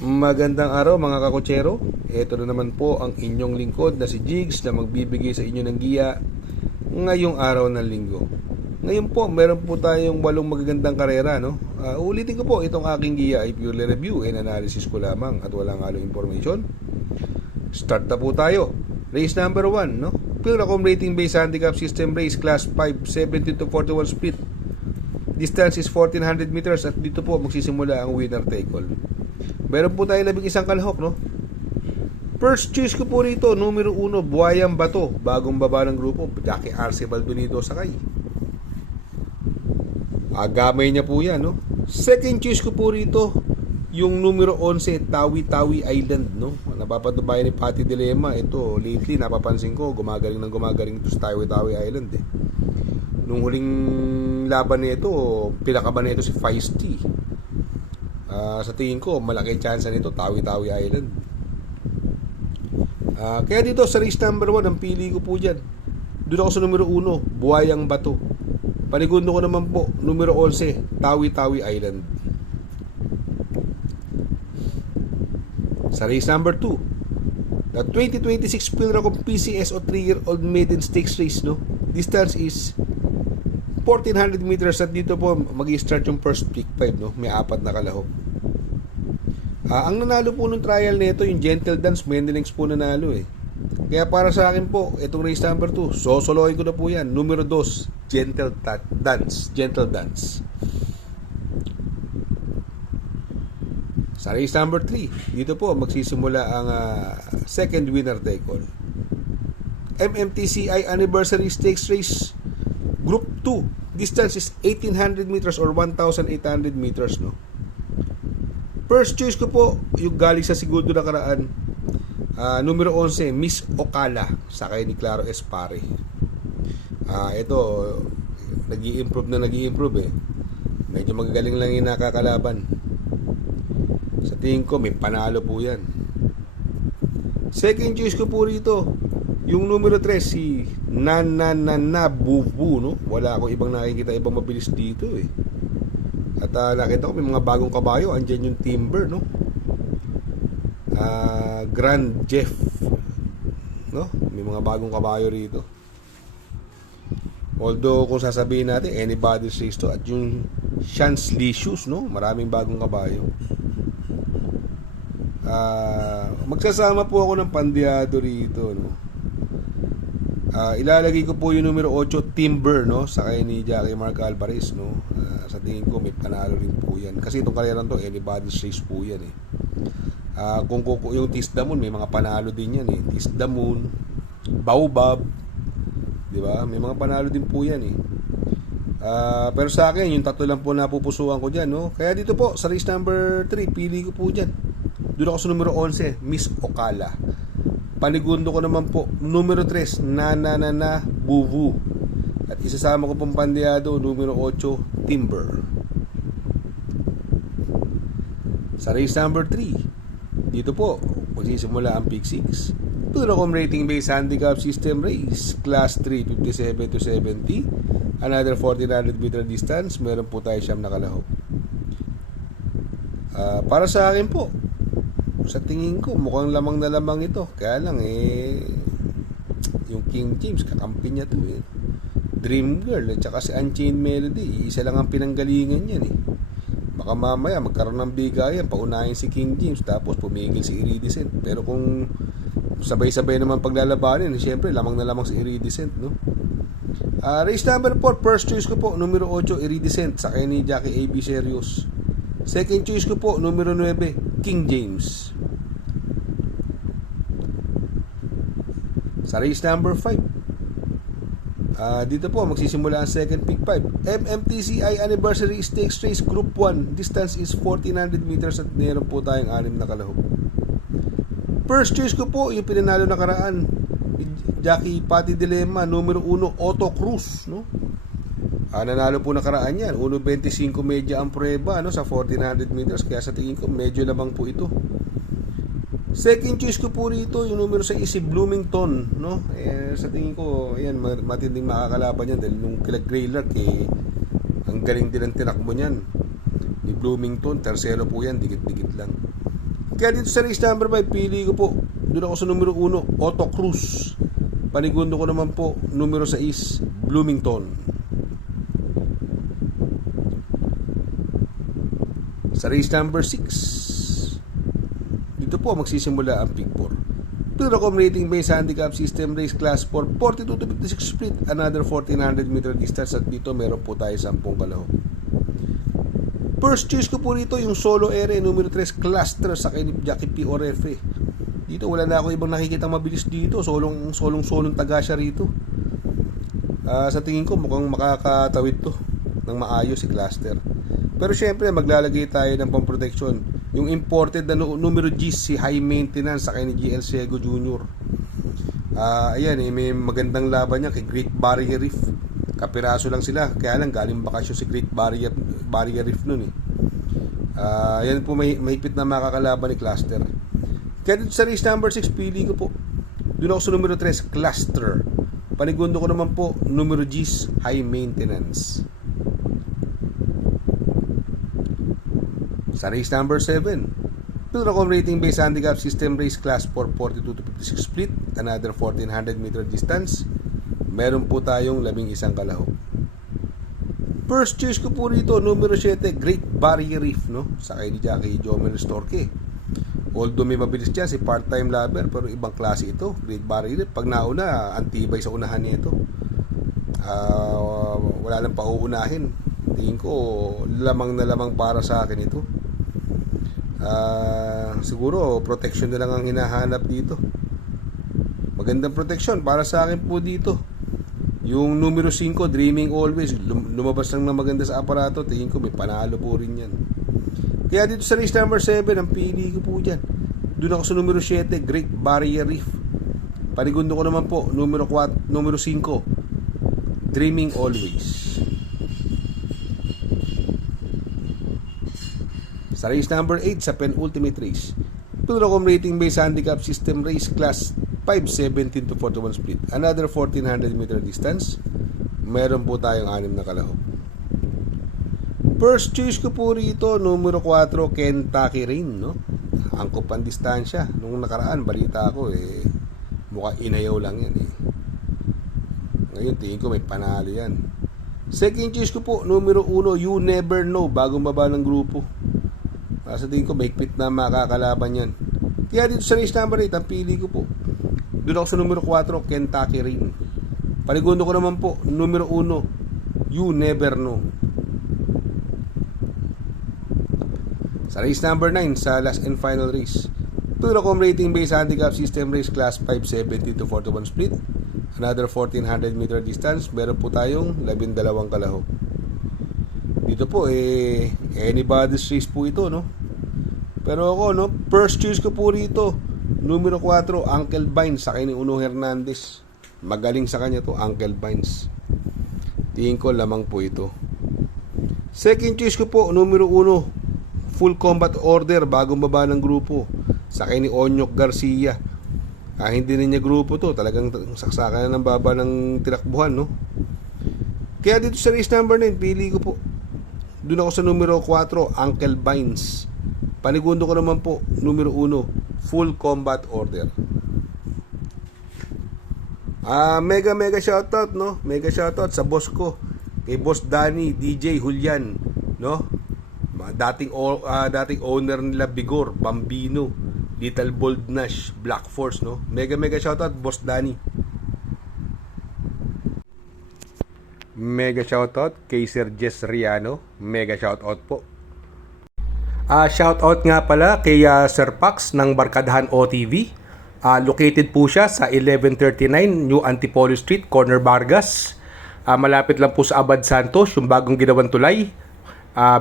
Magandang araw mga kakotsero. Ito na naman po ang inyong lingkod na si Jigs na magbibigay sa inyo ng giya ngayong araw ng linggo. Ngayon po, meron po tayong 8 magagandang karera, no? Ulitin ko po, itong aking giya ay purely review and analysis ko lamang at walang halong information. Start na po tayo. Race number 1, no? Pilracom rating based handicap system race class 5, 17 to 41 split. Distance is 1400 meters at dito po magsisimula ang winner take all. Meron po tayo 11 kalahok, no? First choice ko po rito, numero 1, Buhayang Bato. Bagong baba ng grupo, Jackie Arce Baldonado sakay. Agamay niya po yan, no? Second choice ko po rito, yung numero 11, Tawi-Tawi Island, no? Napapatubayan ni Patty Dilema. Ito, lately, napapansin ko, gumagaling ito sa Tawi-Tawi Island, eh. Nung huling laban nito, pinakaban nito si Feisty. Sa tingin ko, malaki chance nito, Tawi-Tawi Island. Kaya dito sa race number 1, ang pili ko po dyan. Doon ako sa numero 1, Buhayang Bato. Panigundo ko naman po, numero 11, Tawi-Tawi Island. Sa race number 2, the 2026 Pilracom PCS o 3-year-old maiden stakes race, no? Distance is 1400 meters at dito po mag-i-start yung first pick 5, no? May 4 na kalahok. Ang nanalo po ng trial nito yung Gentle Dance, Mendelings po nanalo, eh. Kaya para sa akin po, itong race number 2, sosolohin ko na po yan. Numero 2, Gentle Dance. Sa race number 3, dito po magsisimula ang second winner take all. MMTCI Anniversary Stakes Race Group 2. Distance is 1800 meters or 1800 meters, no? First choice ko po, yung galing sa segundo na karaan, numero 11, Miss Ocala, sakay ni Claro Espare. Ito, nag-i-improve, eh. Medyo magagaling lang yung nakakalaban. Sa tingin ko, may panalo po yan. Second choice ko po rito, yung numero 3, si Bubu, no? Wala akong ibang nakikita, ibang mabilis dito, eh. At nakita ko may mga bagong kabayo. Andyan yung Timber, no? Grand Jeff, no? May mga bagong kabayo rito. Although kung sasabihin natin anybody's race to, at yung Chancelicious, no? Maraming bagong kabayo. Magsasama po ako ng pandiado rito, no? Ilalagay ko po yung numero 8, Timber, no? Sakay ni Jackie Mark Alvarez, no? Sa tingin ko may panalo rin po yan. Kasi itong karera to, anybody's race po yan, eh. Kung yung Tisdamon, may mga panalo din yan, eh. Tisdamon, Baobab, di ba? May mga panalo din po yan, eh. Pero sa akin, yung 3 lang po napupusuan ko dyan, no? Kaya dito po, sa race number 3, pili ko po dyan. Doon ako sa numero 11, Miss Ocala. Panigundo ko naman po, numero 3, Bubu. At isasama ko pong pandiado, numero 8, Timber. Sa race number 3, dito po, magsisimula ang pick 6. Pilracom rating based handicap system race, class 3, 57 to 70. Another 1400 meter distance. Meron po tayo 9 na kalahok. Para sa akin po, sa tingin ko, mukhang lamang na lamang ito. Kaya lang, yung King James, kakampi niya to, eh. Dream Girl at saka si Unchained Melody, isa lang ang pinanggalingan yan, eh. Baka mamaya magkaroon ng bigayan, paunahin si King James tapos pumigil si Iridescent. Pero kung sabay-sabay naman paglalabanin, siyempre lamang na lamang si Iridescent, no? Race number 4, first choice ko po, numero 8, Iridescent, sakay ni Jackie A.B. Serious. Second choice ko po, numero 9, King James. Sa race number 5, dito po magsisimula ang second pick 5. MMTCI Anniversary Stakes Race Group 1. Distance is 1400 meters at meron po tayong 6 na kalahok. First choice ko po, yung pinanalo na karaan, Jackie Patty Dilema, numero 1, Otto Cruz, no? Nanalo po na karaan yan, 1.25 medya ang prueba, no? Sa 1400 meters, kaya sa tingin ko medyo lamang po ito. Second choice ko po rito, yung numero 6, si Bloomington, no? Sa tingin ko, ayan, matinding makakalaban yan dahil nung kila Graylark, ang galing din ang tinakbo niyan. Ni Bloomington, tersero po yan, dikit-dikit lang. Kaya dito sa race number 5, pili ko po. Doon ako sa numero 1, Auto Cruz. Panigundo ko naman po, numero 6, Bloomington. Sa race number 6, dito po magsisimula ang Pick 4. Pilracom rating based handicap system race class 4, 42 to 56 split, another 1400 meter distance, at dito meron po tayo 10 kalahok. First choice ko po rito yung solo ere numero 3 cluster sa kay Jackie P. Orefe. Dito wala na ako ibang nakikita mabilis dito, solong taga siya rito. Sa tingin ko mukhang makakatawid to ng maayos si cluster. Pero syempre maglalagay tayo ng pang-protection. Yung imported na numero G, si High Maintenance sa kay ni GL Ciego Jr. Ayan may magandang laban niya kay Great Barrier Reef. Kapiraso lang sila, kaya lang galing bakasyon si Great Barrier Reef nun eh. Yan po mahigpit na makakalaban ni Cluster. Kaya dito sa race number 6, pili ko po. Doon ako sa numero 3, Cluster. Panigundo ko naman po, numero G, High Maintenance. Sa race number 7, Pilracom rating based handicap system race class 4, 42 to 56 split, another 1400 meter distance. Meron po tayong 11 kalahok. First choice ko po rito, numero 7, Great Barrier Reef, no? Sa kay ni Jackie Jomel Storke. Although may mabilis dyan, si part-time lover, pero ibang klase ito, Great Barrier Reef. Pag nauna, antibay sa unahan niya ito. Wala lang pauunahin. Tingin ko, lamang na lamang para sa akin ito. Siguro protection na lang ang hinahanap dito. Magandang protection para sa akin po dito. Yung numero 5, Dreaming Always, lumabas lang na maganda sa aparato. Tingin ko may panalo po rin yan. Kaya dito sa race number 7, ang pili ko po dyan, doon ako sa numero 7, Great Barrier Reef. Panigundo ko naman po, numero 5, Dreaming Always. Sa race number 8, sa penultimate race, Pilracom rating based handicap system race class 5, 17 to 41 split, another 1400 meter distance. Meron po tayong 6 na kalahok. First choice ko po rito, numero 4, Kentucky Rain, no? Angkop ang distansya. Nung nakaraan, balita ko mukha inayaw lang yan Ngayon tingin ko may panalo yan. Second choice ko po, numero 1, You Never Know, bagong baba ng grupo. Sa tingin ko mahigpit na makakalaban yan. Kaya dito sa race number 8, ang pili ko po, doon ako sa numero 4, Kentucky Rain. Panigundo ko naman po, numero 1, You Never Know. Sa race number 9, sa last and final race, Pilracom rating based handicap system race class 5, 70 to 41 split, another 1400 meter distance. Meron po tayong 12 kalahok. Dito po anybody's race po ito, no? Pero ako, no, first choice ko po rito, numero 4, Uncle Vines sa kay ni Uno Hernandez. Magaling sa kanya to, Uncle Vines. Tingin ko lamang po ito. Second choice ko po, numero 1, Full Combat Order, bagong baba ng grupo, sa kay ni Onyok Garcia. Hindi na niya grupo to, talagang saksakan na ng baba ng tinakbuhan, no? Kaya dito sa race number 9, pili ko po, doon ako sa numero 4, Uncle Vines. Panigundo ko naman po, numero 1, Full Combat Order. Mega shoutout, no? Mega shoutout sa boss ko, kay Boss Danny, DJ Julian, no? Dating owner nila Bigor, Bambino, Little Bold Nash, Black Force, no? Mega shoutout, Boss Danny. Mega shoutout kay Sir Jess Riano. Mega shoutout po. Shoutout nga pala kay Sir Pax ng Barkadahan OTV. Located po siya sa 1139 New Antipolo Street, Corner Vargas. Malapit lang po sa Abad Santos, yung bagong ginawang tulay.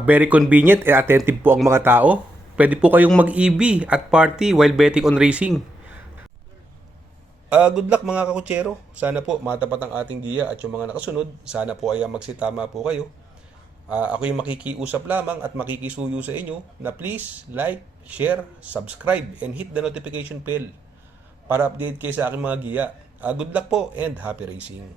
Very convenient and attentive po ang mga tao. Pwede po kayong mag-EB at party while betting on racing. Good luck mga kakutsero. Sana po matapat ang ating giya at yung mga nakasunod. Sana po ay magsitama po kayo. Ako yung makikiusap lamang at makikisuyo sa inyo na please like, share, subscribe, and hit the notification bell para update kayo sa aking mga giya. Good luck po and happy racing.